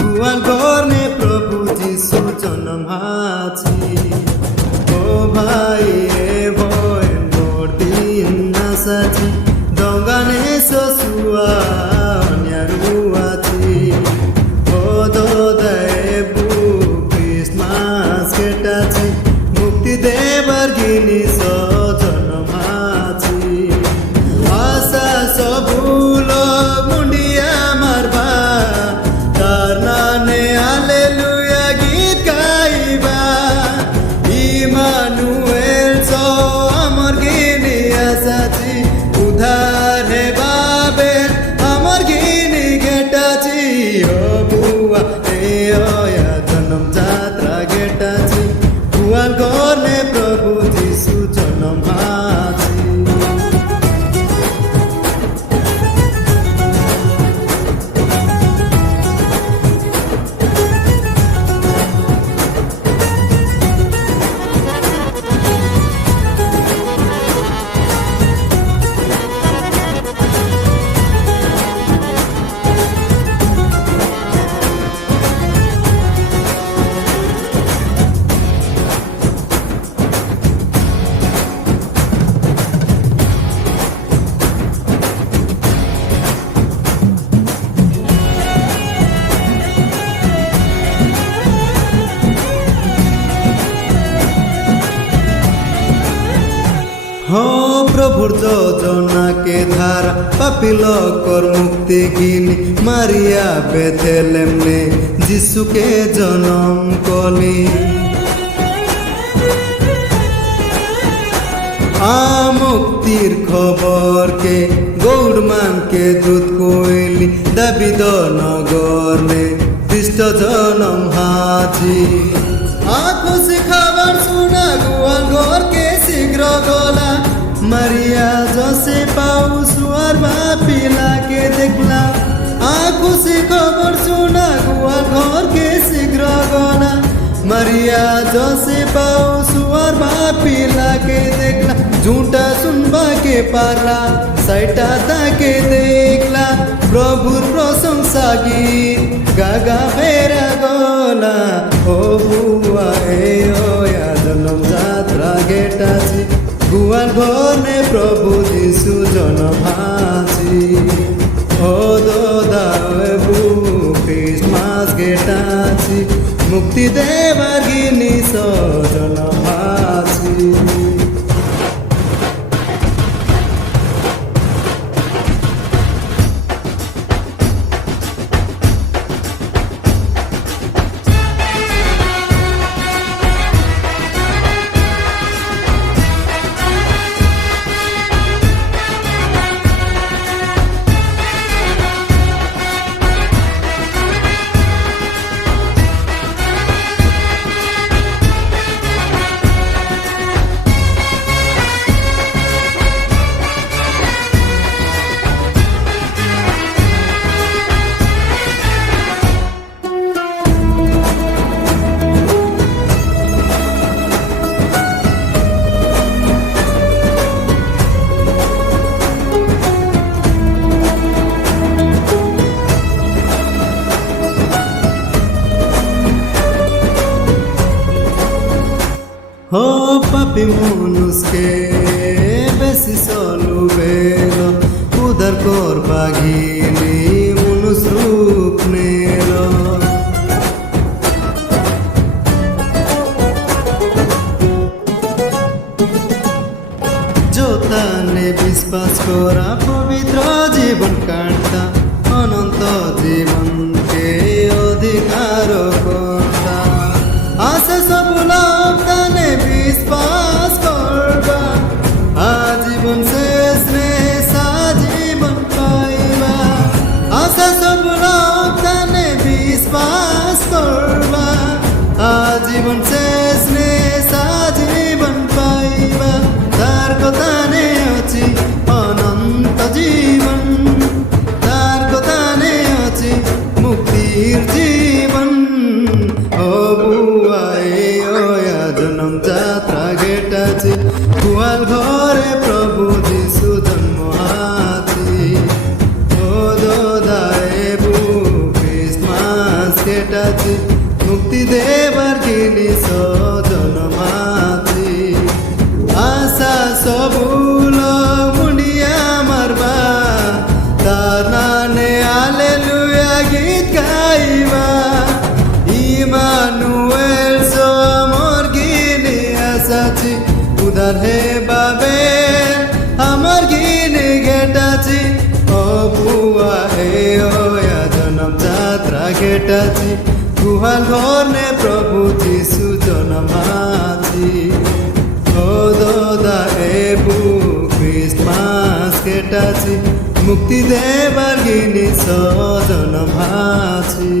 गुवाल गर्ने प्रभु जीशु जन्म हाची ओ भाई ए भय मोर्दी नासाची दंगाने ससुआ न्यारुआची ओ दोदाए बु क्रिसमस केटाची मुक्ति देवर गिनी सो जन्म हाची आशा सबुल मुंडिया मारबा उधार हे बाबे अमर गिनी गेटाची ओ बुआ ए ओया जन्म जात्रा गेटाची गुवाल गर्ने प्रभु जीशु जन्म हाची हो प्रभुर जोजना के धारा पापी लोकर मुक्ति गिनी मारिया बेथेलेम ने जीशु के जन्म कली मुक्तिर खबर के गौरमान के दूत कोइली दाविद नगर ने ख्रिस्ट जन्म हाची खुशी खबर सुना गुवाल घर के शीघ्र गोला मारिया जसे पाऊ सुअर पिला के देखला खुशी खबर सुना गुवाल घर के शीघ्र गोला मारिया जसे पाऊ सुअर पिला के देखला झूठा सुनबा के पारा साइटा ताके देखला प्रभुर प्रशंसा गीत गागा फेरा गोला ओ बुआ ए ओया जन्म जात्रा गेटाची गुवाल गर्ने प्रभु जीशु जन्म हाची ओ दोदा बु क्रिसमस गेटाची मुक्ति देवर गिनी सो जन्म हाची পাপি মানুষকে বেশি চলু বেল উদার করবা গিলি মনুষ রূপ নেল যোতানে বিশ্বাস করা পবিত্র জীবন কাটতা অনন্ত জীবনকে অধিকার কর্তা আছে সব লোক তানে বিশ্বাস করবা আজীবন শেষ নে সাজীবন পাইবা আছে সব লোক তানে বিশ্বাস করবা আজীবন শেষ নে সাজীবন পাইবা তার কথা নে ଅଛି অনন্ত জীবন তার কথা নে ଅଛି মুক্তির জীবন ও বুয়ায়ে ওয়া জনম যাত্রা গেটাছে গোয়াল ঘরে প্রভু যিশু জন্ম হাতি ও দোদায়ে বু ক্রিসমাস গেটাছে মুক্তি দেবার জিনিস জনমাছি আশা সবুল মুনিয়া মারবা তার নানে আলেলুয়া গীত গাইবা ইমানুয়েল সমর গিনে আসাছি উদার হে বাবে আমার গিনে গেটাছি ও বুয়া হে ওয়া জনম যাত্রা গেটাছি গুহাল ঘরে প্রভু যিশু জন্মাছি ও দোদা এবু ক্রিসমাস কেটাছি মুক্তি দেবার জিনিস জন্মাছি